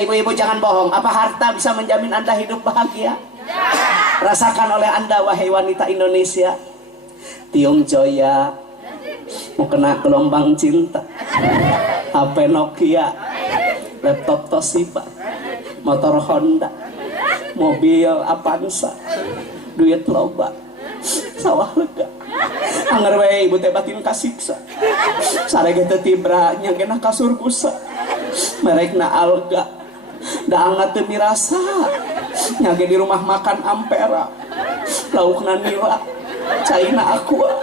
Ibu-ibu jangan bohong, apa harta bisa menjamin Anda hidup bahagia? Rasakan oleh Anda wahai wanita Indonesia. Tiung Joya mau kena gelombang cinta, HP Nokia, laptop Toshiba, motor Honda, mobil Avanza, duit loba, sawah lega. Anger we ibu teh batin kasiksa. Sarege teu tibra nyangkena kasur busa. Merekna Alga. Daangna teu mirasa. Nyage di rumah makan Ampera. Laukna Nila. Caina Aqua.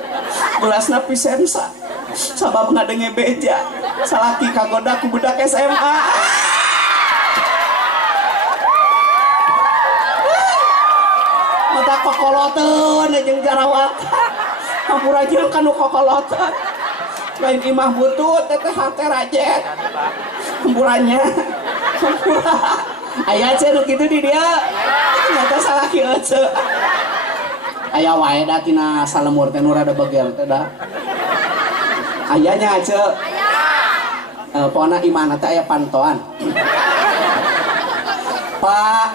Gelasna Pisensa. Sababna denge beja. Salaki kagoda ku budak SMA. Mata kokoloteun jeung jarawatan. Hampura jeung kanu kokoloteun. Lain imah butut teteh hate rajet. Hampurannya. Hampura. Aya cenah kitu di dia. Ternyata salah kieu ce. Aya wae da tina salemur teh nu rada begel teh da. Ayanya ce. Aya. Pokona imahna teh aya pantoan. Pak,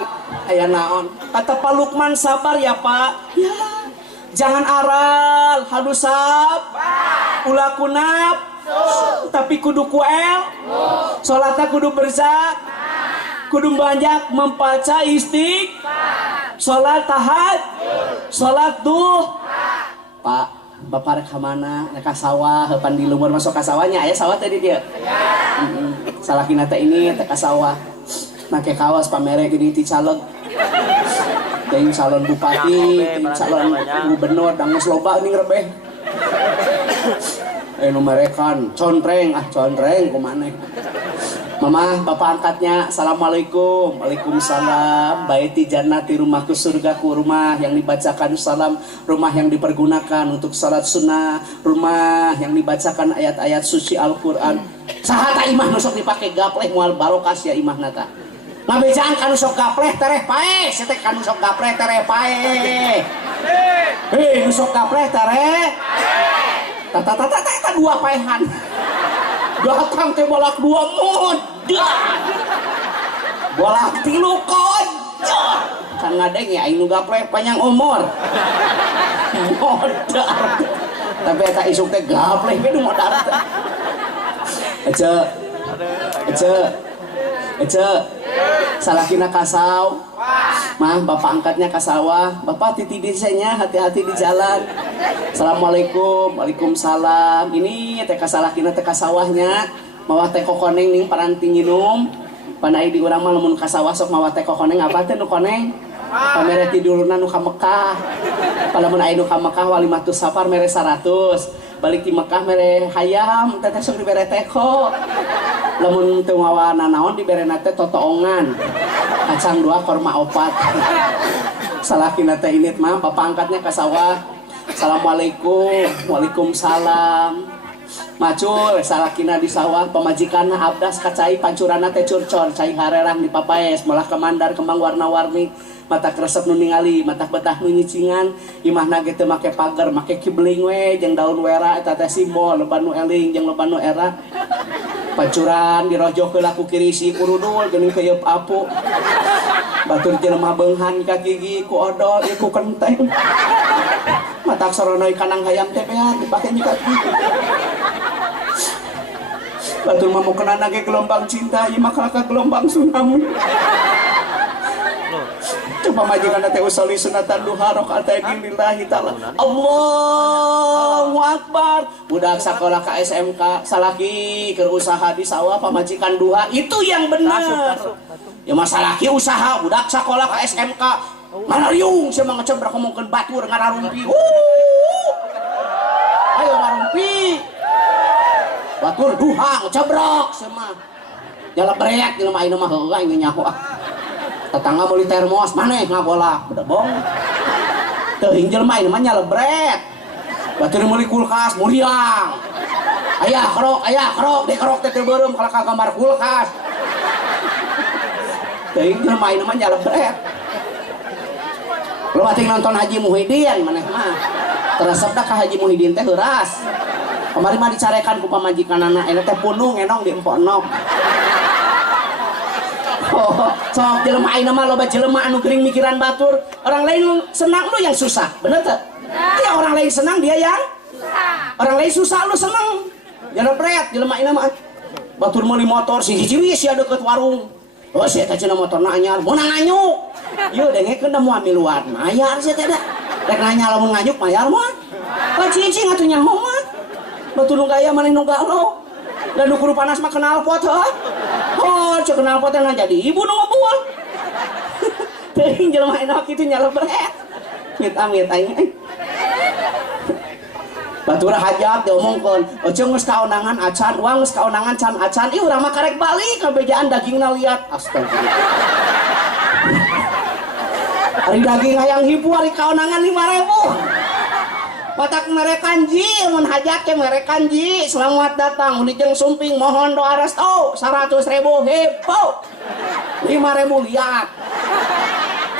aya naon? Kata Pak Lukman sabar ya, Pak. Ya. Jangan aral, hadusap, ulah kunap, tapi kudu kuel, sholatnya kudu berzak, kudu banyak membaca sholat tahajud, sholat duh. Pak, bapak rek kemana? Rek sawah, hepan di lumur masuk ke sawahnya, ayah sawah tadi dia. Salah kinata ini teh sawah, make kawas pamere gini ti caleg. Ting calon bupati, ting calon gubernur, dangus loba ini ngerebeh. Numerekan, contreng kumane. Mama, bapak angkatnya, assalamualaikum, waalaikumsalam. Baiti jannati rumahku surgaku, rumah yang dibacakan salam, rumah yang dipergunakan untuk salat sunnah, rumah yang dibacakan ayat-ayat suci Al-Quran. Sahata imah nusok dipakai gapleh mual barokas ya imah nata. Ngabejaan kanu sok gapleh tereh pae, setek kanu sok gapleh tereh pae. Hei, nu sok gapleh tereh. Tata dua paehan. Datang teh bolak dua mudah. Bolak tilu kojol. Kan ngadeng ya aing nu gapleh panjang umur. Modar. Tapi eta isuk teh gapleh we nu modar teh. Ece. Salakina kasau, mah bapak angkatnya kasawah, bapak titip disenya hati-hati di jalan. Assalamualaikum, waalaikumsalam. Ini teh kasalakina teh kasawahnya, mawah teh kokoneng ning paranti nginum. Panai di urang mah lamun kasawah sok mawah teh kokoneng apa teh nu koneng? Pamere tidurna nu ka Mekah. Palamun aya nu ka Mekah walimatus safar mere 100. Balik di Mekah mere hayam, teteh sok dibere teko. Lamun teu mawa nanaon diberena teh totoongan. Kacang 2 korma 4. Salakina teh init mah bapak angkatnya ka sawah. Assalamualaikum, waalaikumsalam. Macul salakina di sawah pamajikanna abdas kacai pancurana teh curcor cai harerang di papaes malah kemandar kembang warna-warni mata kresep nu ningali mata betah nu nyicingan imahna ge teu make pagar make kibling we jeung daun wera eta teh simbol loba nu eling jeung loba nu era pancuran dirojoh heula ku kirisi kurudul geuning keuyeub apu batur jelema beunghan ka gigi ku odol ieu ku kenteng mata soronoy kanang hayam teh beat dipake nyikat gigi batur mah mau kena nage gelombang cinta ieu mah ka gelombang tsunami. Coba majikan teh usoli sunatan duha rakaat lillahi taala. Allahu akbar. Budak sakola ka SMK salaki keur usaha di sawah pamajikan duha itu yang benar. Ya masalaki usaha budak sakola ka SMK. Manariung sia mah ngecebrak ngomongkeun batur ngararumpi. Ayo ngarumpi. Batur duha ngecebrak sia mah. Jala break jelema ayeuna mah heueuh aing nyaho. Tetangga beli termos maneh ngabolak udah bong teuing jelema ieu mah nyalebret batur meuli kulkas muriang aya kerok di kerok teh teu beureum kalau ka gambar kulkas teuing jelema ieu mah nyalebret lu ating nonton Haji Muhyiddin maneh mah teresep da ka Haji Muhyiddin teh heuras kemarin mah dicarekan ku pamajikanana eta teh punung enong di empok nok. Oh, sok jelema ayeuna mah loba jelema anu gering mikiran batur. Orang lain senang lu yang susah, bener tak? Ya orang lain senang dia yang susah. Orang lain susah lu senang. Jangan pret jelema ayeuna mah. Batur meuli motor si hiji sia deket warung. Oh sia teh cenah motorna anyar, mounang nganyuk. Ieu dengekeun da moal miluan, mayar sia teh da. Rek nanya lamun nganyuk mayar mah. Ka cicing atuh nyaho mah. Batur nu gaya maneh nu galau. Dan nu kudu panas mah kenal pot heuh. Oh, cek kenal pot teh jadi ibu nu ngobual. Teuing jelema enak kitu nyalebret. Amit-amit aing. Batur hajat diomongkeun, "Eceung geus kaonangan acan, uang geus kaonangan can acan." Ih urang mah karek balik ka bejaan dagingna liat. Astagfirullah. Ari daging hayang hibu ari kaonangan 5.000. Patak mere kanji, mun hajat teh mere kanji. Selamat datang mun jeung sumping mohon doa restu 100.000 hibu. 5.000 liat.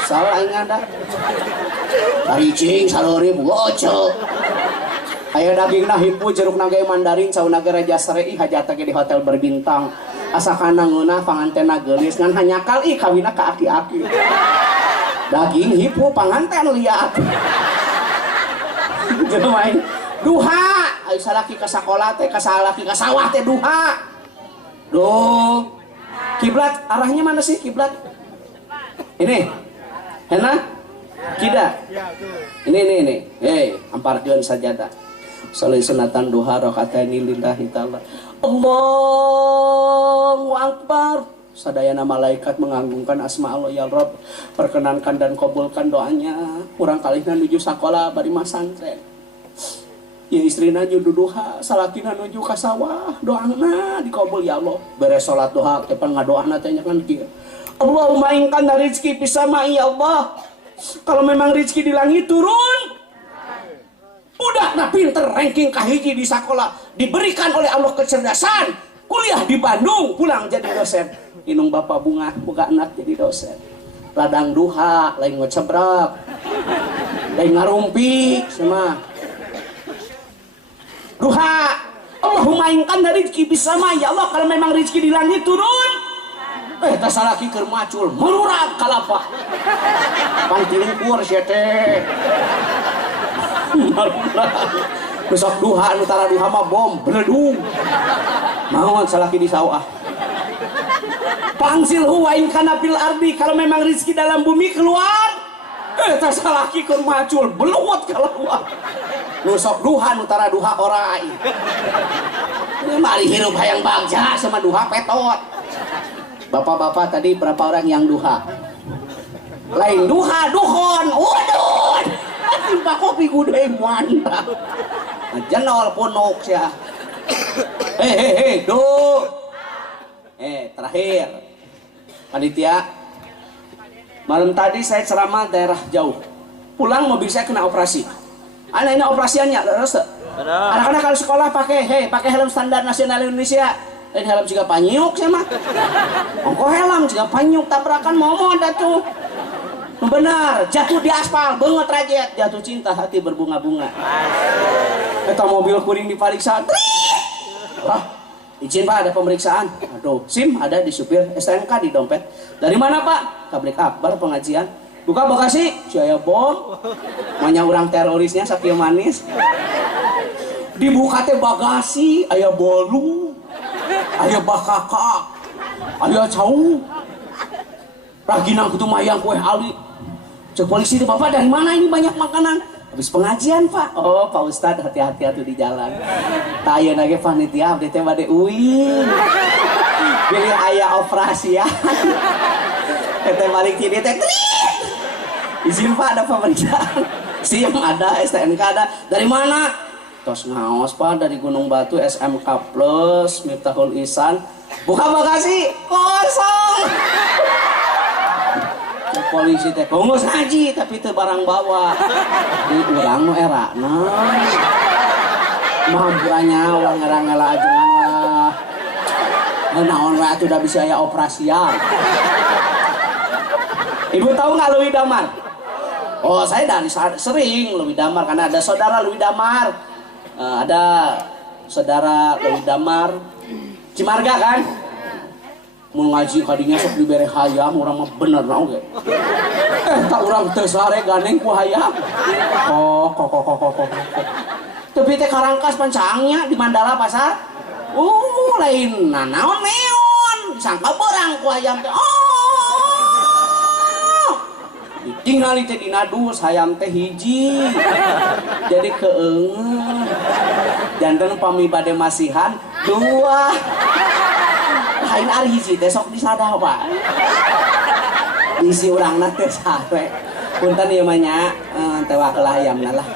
Salah aing ada. Ari cing 3.000 oce. Aya dagingna hipu jerukna ge mandarin sauna ge raja serei hajat ge di hotel berbintang. Asa kana ngeunah pangantenna geulis ngan hanyakal ih kawinna ka aki-aki. Daging hipu panganten liat. Jelema aing duha, ai salaki ka sakola teh, ka salaki ka sawah teh duha. Duh. Kiblat arahnya mana sih kiblat? Ini. Hena? Kida. Ini. Hei, amparkeun sajadah. Salih sunatan duha rakaataini lillahi ta'ala. Allahu Akbar. Sadayana malaikat menganggungkan asma Allah ya Rabb. Perkenankan dan kabulkan doanya. Urang kalihna nuju sakola bari masantren. Ya istrina nuju duha, salakina nuju ka sawah. Doana dikabul ya Allah. Beres salat duha teh pan ngadoana teh nyakan kieu. Allahumma ingkan rizki pisama'i ya Allah. Kalau memang rezeki di langit turun. Udah nah pinter ranking kahiji di sekolah, diberikan oleh Allah kecerdasan, kuliah di Bandung, pulang jadi dosen. Inung bapak bunga buka anak jadi dosen. Ladang duha lain ngocebrak, lain ngarumpi sama duha. Allahumma ingkan dari rezeki bisa mah ya Allah, kalau memang rezeki di langit turun. Tas salaki keur macul melurag kalapa. Pantilingkur sia teh. Besok duha anu tara duha mah bom beledung. Naon salaki di sawah. Pangsil huwa in kana fil ardi, kalau memang rezeki dalam bumi keluar. Tas salaki keur macul beluwet keluar. Nu sok duha nu tara duha orai. Mari hirup hayang bagja sama duha petot. Bapak-bapak tadi berapa orang yang duha? Lain duha, duhon, udun. Timpa kopi gudai mantap. Jenol punuk ya. Duh. Terakhir. Panitia. Malam tadi saya ceramah daerah jauh. Pulang mobil saya kena operasi. Anak ini operasiannya, terus. Anak-anak kalau sekolah pakai helm standar nasional Indonesia. Dan helm juga panyuk sih mah. Ongko helm juga panyuk tabrakan momon datuh. Benar, jatuh di aspal, banget rajet, jatuh cinta hati berbunga-bunga. Eta mobil kuring diperiksa. Izin Pak, ada pemeriksaan. Aduh, SIM ada di supir, STNK di dompet. Dari mana Pak? Tablik akbar pengajian. Buka bagasi, saya bom. Manya orang terorisnya sakieu manis. Dibuka teh bagasi, aya bolu. Aya bakaka, aya cau, raginang kutu mayang kue ali. Cek polisi itu bapak dari mana ini banyak makanan? Habis pengajian Pak. Oh Pak Ustadz hati-hati atuh di jalan. Taya nage panitia abdi teh bade uing. Pilih aya operasi ya. Teh balik kiri teh. Izin Pak ada pemeriksaan. SIM ada, STNK ada. Dari mana? Tos ngaos Pak dari Gunung Batu SMK Plus Miftahul Ihsan. Buka bagasi kosong. Polisi teh kongos haji tapi teu barang bawa. Di urang nu erana. Mampu nyawa ngarangala ajengan lah. Naon wae atuh da bisa aya operasian. Ibu tahu nggak Lewi Damar? Oh saya dari sering Lewi Damar karena ada saudara Lewi Damar. Ada saudara Lewi Damar Cimarga kan? mau ngaji kadinya sok dibere hayam urang mah bener naon ge. Tak urang teu sare gandeng ku hayam. Kok. Tapi teh karangkas pancangnya di Mandala pasar. Lain naon neon. Sangka berang ku hayam teh. Tinggal teh dina dus hayam teh hiji. Jadi keungeun. Janten pami bade masihan 2. Lain ari hiji teh sok disadah Pak. Isi urangna teh sare. Punten ieu mah nya teh wakel hayamna lah.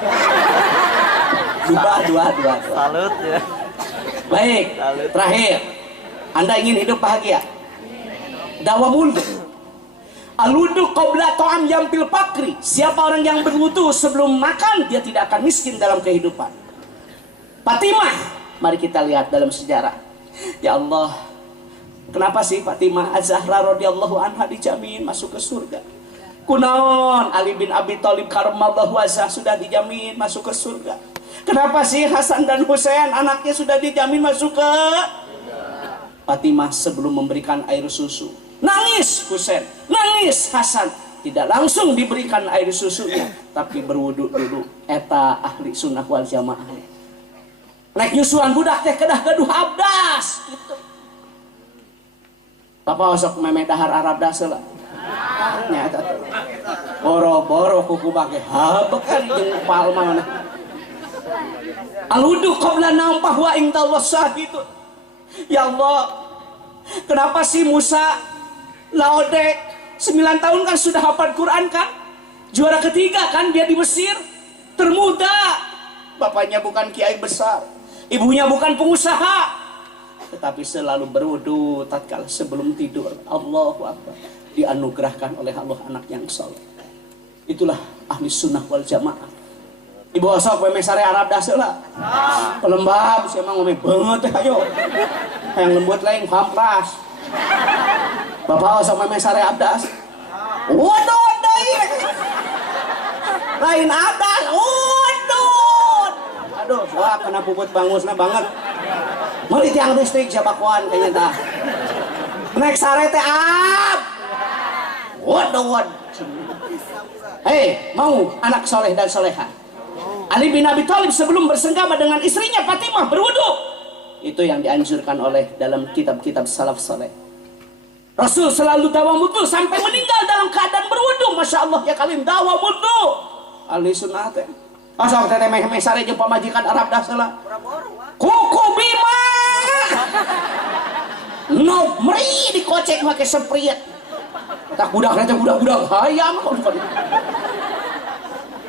Dua. Salut ya. Baik, terakhir. Anda ingin hidup bahagia? Dawamul. Aludu qabla ta'am yampil fakri. Siapa orang yang berwudu sebelum makan, dia tidak akan miskin dalam kehidupan. Fatimah, mari kita lihat dalam sejarah. Ya Allah, kenapa sih Fatimah Az-Zahra radhiyallahu anha dijamin masuk ke surga? Kunaon Ali bin Abi Thalib karramallahu wajhah sudah dijamin masuk ke surga? Kenapa sih Hasan dan Husain anaknya sudah dijamin masuk ke Fatimah sebelum memberikan air susu? Nangis Husain, nangis Hasan, tidak langsung diberikan air susunya, tapi berwudu dulu. Eta ahli sunnah wal jamaah. Naik nyusuan budak teh kedah gaduh abdas gitu. Papa osok meme dahar Arab dasela. Nya eta teh. Boro-boro kuku bage habek kali jeung palma mana. Aludu qabla nampah wa intallah sahidun. Ya Allah, kenapa sih Musa Laode 9 tahun kan sudah hafal Quran kan? Juara ketiga kan dia di Mesir. Termuda. Bapaknya bukan kiai besar, ibunya bukan pengusaha, tetapi selalu berwudu tatkala sebelum tidur. Allahu Akbar. Dianugerahkan oleh Allah anak yang saleh. Itulah ahli sunnah wal jamaah. Ibu osok we sare Arab dah seula. Pelembab sia mah ngomong banget teh ayo. Yang lembut lain pampras. Bapak osok we sare abdas. Waduh deui. Lain abdas. Waduh. Aduh, wah kena puput bangusna banget. Meuli tiang listrik jabakuan kayaknya tah. Nek sare teh ab. Waduh. Hei, mau anak soleh dan soleha. Ali bin Abi Thalib sebelum bersenggama dengan istrinya Fatimah berwudu. Itu yang dianjurkan oleh dalam kitab-kitab salaf saleh. Rasul selalu dawam wudu sampai meninggal dalam keadaan berwudu. Masya Allah ya kalian dawam wudu. Ali sunnah teh. Asal teh meh sare jeung pamajikan Arab dah salah. Kuku Bima. No meri dikocek make seprit. Tak budak hayam kok.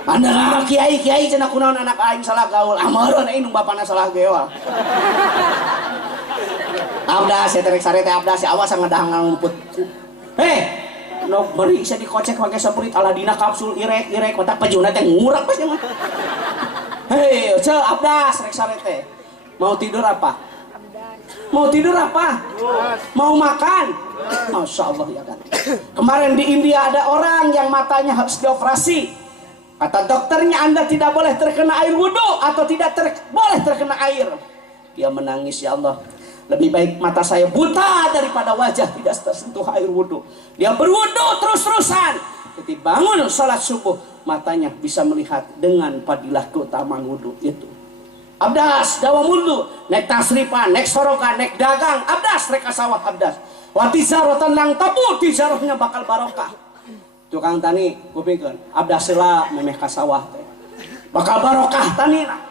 Anda kiai cenah kunaon anak aing salah gaul. Amareun aing nu bapana salah gewa. Abdas saya terek sare teh abdas awas ngedahang ngumput. No beri bisa dikocek pakai seprit ala dina kapsul irek kotak pejuna teh ngurak pas mah. Ce abdas rek sare teh. Mau tidur apa? Mau tidur apa? Mau makan? Masya Allah ya kan. Kemarin di India ada orang yang matanya harus dioperasi. Kata dokternya Anda tidak boleh terkena air wudhu atau tidak boleh terkena air. Dia menangis, ya Allah. Lebih baik mata saya buta daripada wajah tidak tersentuh air wudhu. Dia berwudhu terus-terusan. Ketika bangun sholat subuh, matanya bisa melihat dengan fadilah keutamaan wudhu itu. Abdas, dawam wudhu, naik tasrifan, naik sorokan, naik dagang, abdas, reka sawah, abdas. Watizarotan lang tabu, tizarohnya bakal barokah. Tukang tani kupikeun abdas heula memeh ka sawah teh bakal barokah tanina.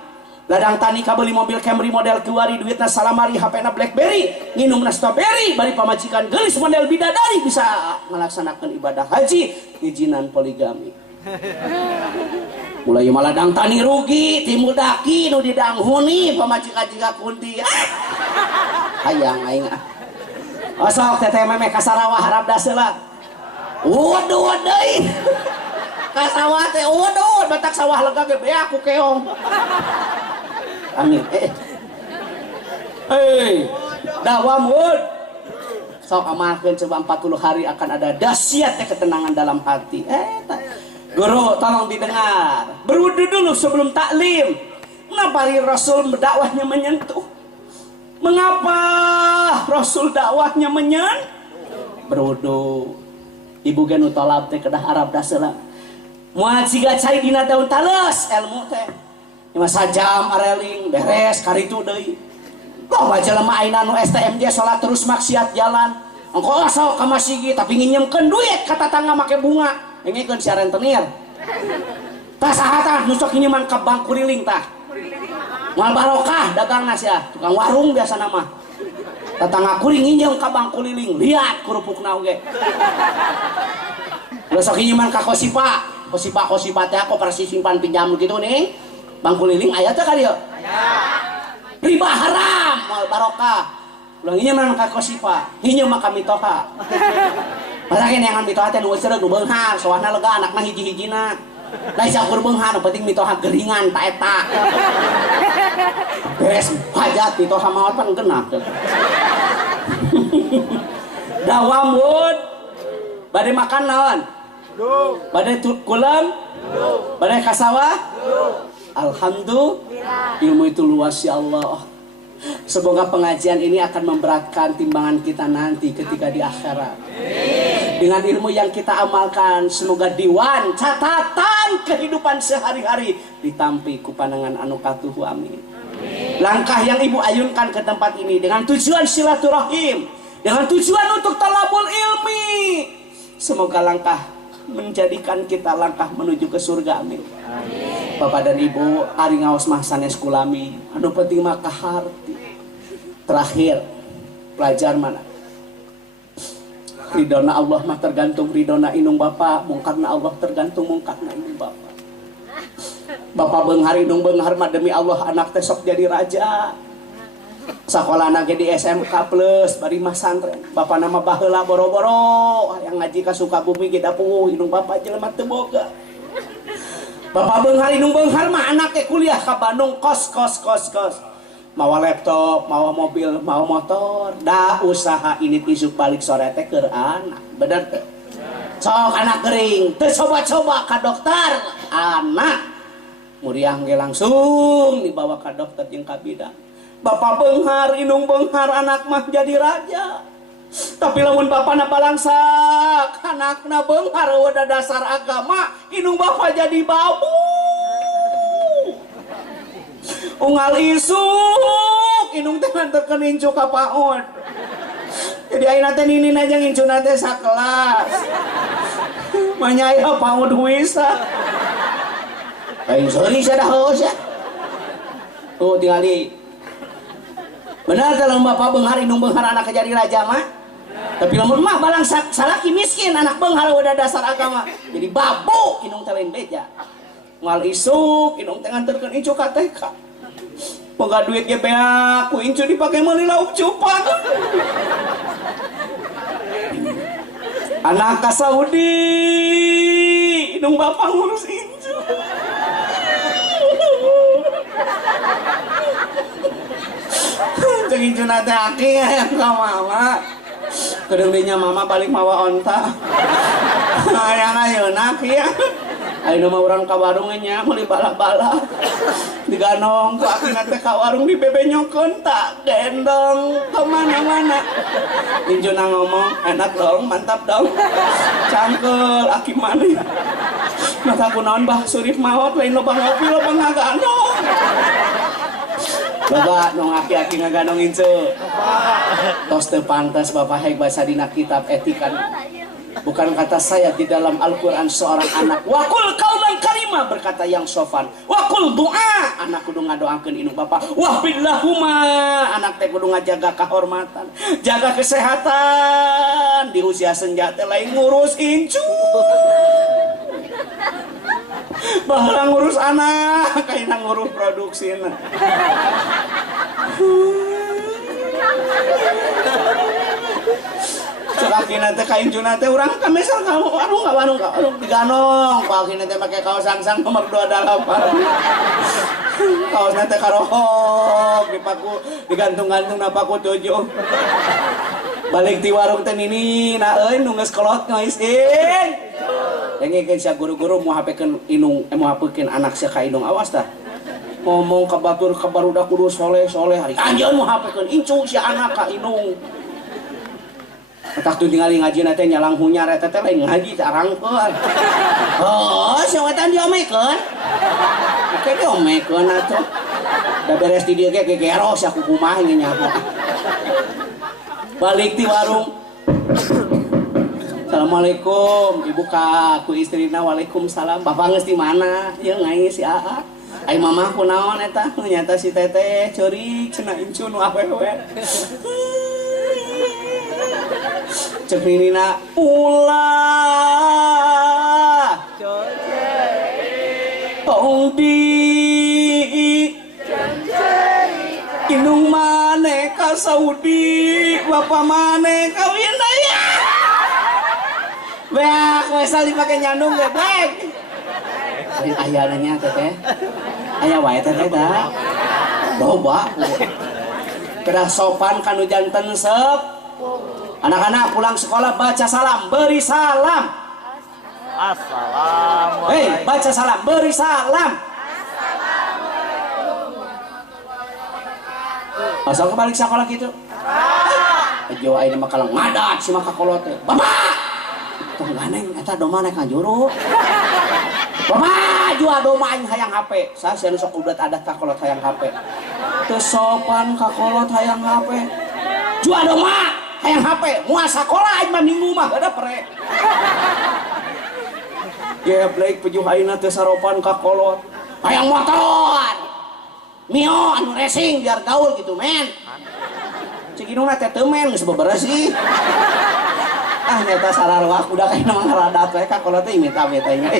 Ladang tani kabeli mobil Camry model kiwari duitna salamari HP-na BlackBerry nginumna strawberry bari pamajikan geulis model bidadari bisa melaksanakan ibadah haji izinan poligami. Mulai malah ladang tani rugi timudaki nu didanghuni pamajikan jiga kunti. Hayang aing ah. Osok teteh memeh ka Sarawah harap dasela. Waduh deui. Ka sawah teh waduh batak sawah lega ge bea aku keong. Amin. Dawam wud. Sok amalkeun coba 40 hari akan ada dahsyat ketenangan dalam hati. Guru tolong didengar. Berwudu dulu sebelum taklim. Kenapa Rasul dakwahnya menyentuh? Mengapa Rasul dakwahnya menyentuh? Berudu ibu ge nu tolab teh kedah Arab da seula moal siga cai dina daun tales ilmu teh masa jam areling beres karitu deui loba jelema ayeuna nu STMJ salat terus maksiat jalan engko sok ka masjid tapi nginjemkeun duit ka tatangga make bunga engkeun si rentenir tah saha tah nu sok nginjeman ka bank kuriling tah moal barokah dagangna sia tukang warung biasa nama tatangga kuring nginjem ka bank kuriling lihat kurupukna oge lu sok nginjeman ka kosipa teh koperasi simpan pinjam gitu nih bank kuriling aya teh ka dieu aya riba haram moal barokah ulah nginjeman ka kosipa nginjem mah ka mitoha padahal yang mitoha teh nu seureug nu beunghar soalna lega anakna hiji-hijina lain sakur beunghar nu penting mitoha geringan ta eta beres hajat mitoha maot pan genah dawam wud bade makan naon bade kulam bade kasawa alhamdulillah ilmu itu luas ya Allah. Semoga pengajian ini akan memberatkan timbangan kita nanti ketika di akhirat. Dengan ilmu yang kita amalkan, semoga diwan catatan kehidupan sehari-hari ditampi ku pandangan anu katuhu amin. Langkah yang ibu ayunkan ke tempat ini dengan tujuan silaturahim, dengan tujuan untuk talabul ilmi, semoga langkah menjadikan kita langkah menuju ke surga amin. Bapak dan ibu ari ngaos mah sanes kulami anu penting mah kaharti. Terakhir pelajar mana ridona Allah mah tergantung ridona inung bapak, mungkarna Allah tergantung mungkarna inung bapak. Bapak beunghar inung beunghar mah demi Allah anak teh sok jadi raja. Sakolana ge di SMK plus bari mah santren. Bapak nama baheula boro-boro yang ngaji ka Sukabumi ge dapuh inung bapak jelema teu boga. Bapak beunghar inung beunghar mah anak teh kuliah ka Bandung kos. Mawa laptop, mawa mobil, mawa motor, da usaha ini isuk balik sore teh keur anak. Bener teh? Sok anak gering, teu coba-coba ka dokter, anak muriang ge langsung dibawa ka dokter jeung ka bidan. Bapak beunghar, inung beunghar anak mah jadi raja. Tapi lamun bapana balangsak, anakna beunghar udah dasar agama, inung bapak jadi babu. Unggal isuk, inung teh nganterkeun incu ka paon. Jadi ayeuna teh ninin aja ngincuna teh sakelas. Manyai paon wisa. Aing sorry saya dah haus ya. Tuh tingali. Benar kalau bapak beunghar inung beunghar anak jadi raja mah. Tapi lamun mah balang salaki miskin anak beunghar udah dasar agama. Jadi babu inung teh lain beja. Unggal isuk, inung teh nganterkeun incu ka TK. Boga duit ge beak, ku incu dipake meuli lauk cupang. Anak ka Saudi, inung bapak ngurus incu. Jeung incu nate aki yang ka mama. Kedeungnya mama balik mawa onta. Hayang ayeuna kieu. Ayeuna mah urang ka warung nya meuli bala-bala. Diganong ku akina teh ka warung dibebenyokeun tak gendong ke mana-mana. Injuna ngomong, enak dong, mantap dong. Cangkel aki maneh. Mata ku naon Bah Surif maot lain loba ngopi loba ngaganong. Loba nong aki-aki ngaganong incu. Tos teu pantas Bapak haek basa dina kitab etika. Bukan kata saya di dalam Al-Quran seorang anak wakul kaulan karimah berkata yang sofan wakul doa anak kudu ngadoakeun indung bapak wahbillahuma anak teh kudu ngajaga kehormatan jaga kesehatan di usia senja teh lain ngurus incu baheula ngurus anak kaina ngurus produksina. Cekakina teh ka injuna teh urang kamesal ka warung diganong pakina teh make kaos sangsang nomor 28 kaosna teh karohok dipaku digantung-gantung na paku 7 balik di warung teh nini na euy nu geus kolot ngaisin dengekeun sia guru-guru mau hapekeun inung mau hapekeun anak sia ka inung awas tah ngomong ka batur ka barudak kudu soleh hari anjeun mau hapekeun incu sia anak ka inung. tak tuh tinggal ngaji nanti nyalang hunyar eta teh lain ngaji tarangkeun. Oh, sewatan diomekeun. Oke diomekeun atuh. Da beres di dieu ge gegeros aku kumaha nya nyaho. Balik di warung. Assalamualaikum, ibu ku istrina. Waalaikumsalam. Bapak geus di mana? Ieu ngai si Aa. Ai mamah kunaon eta? Nyata si Teteh ceurik cenah incun awewe. Cek ninina ulah Tongbi Inung mane ka Saudi Bapak mane kawin daya beak wesal dipake nyandung bebek aya nanya teteh aya wae teteh da loba kedah sopan kanu janten sep. Anak-anak pulang sekolah baca salam, beri salam. Assalamualaikum. Hei, baca salam, beri salam. Asal kebalik sekolah gitu. Jawa ini mah kalang ngadat si maka kolot teh. Bapak. Tong ganeng eta doma naik ngajuru. Bapak, jual doma aing hayang HP. Saeun sok udat adat ka kolot hayang HP. Teu sopan ka kolot hayang HP. Jual doma hayang HP, mual sakola aing mah minggu mah ada pre. Geblek pejuh ayeuna teu saropan ka kolot. Hayang motor. Mio anu racing biar gaul gitu, men. Cik inuna teh teu men geus beberes sih. Ah nyata sararwak udah kayak nama ngaradat we ka kolot teh imita-mita nya.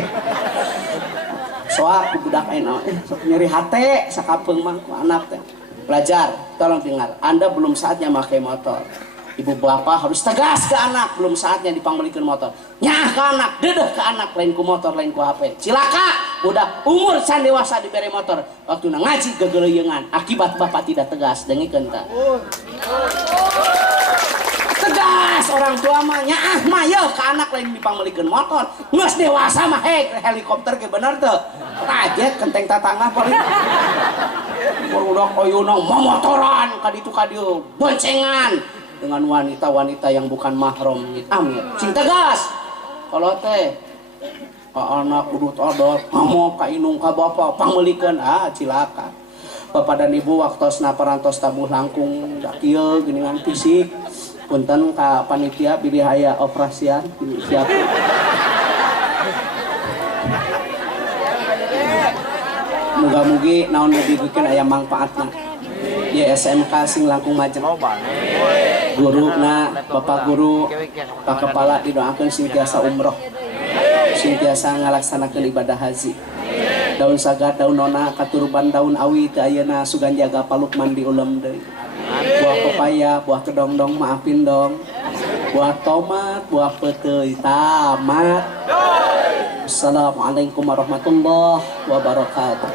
Soak budak ayeuna sok nyeri hate sakapeung mah ku anak teh. Belajar, tolong dengar. Anda belum saatnya pakai motor. Ibu bapak harus tegas ke anak, belum saatnya dipanggilkan motor. Nyah ke anak, dedeh ke anak, lain ku motor, lain ku HP. Cilaka, udah umur can dewasa diberi motor. Waktu ngaji gegeleuyeungan, akibat bapak tidak tegas, dengikeun tah. Tegas orang tua mah nyaah mah yeuh ke anak lain dipanggilkan motor. Geus dewasa mah helikopter ge bener teu. Rajet kenteng tatangah paling. Udah koyuna momotoran ka ditu ka dieu, boncengan dengan wanita-wanita yang bukan mahram. Amin. Sing tegas. Kalau teh anak kudu todot, ngamok ka inung ka bapak panglikeun cilaka. Bapak dan ibu waktosna parantos tabuh langkung da kieu geuningan fisik. Punten ka panitia bilih aya operasian siap. Muga-mugi naon dibikeun aya mangpaatna. Di SMK sing langkung majem. Guruna, bapak guru, pak kepala didoakeun sing tiasa umroh. Sing tiasa ngalaksanakeun ibadah haji. Daun sagar, daun nona, katurban daun awi teu ayeuna sugan jaga palukman di ulam deui. Buah pepaya, buah kedongdong maafin dong. Buah tomat, buah peuteuy tamat. Assalamualaikum warahmatullahi wabarakatuh.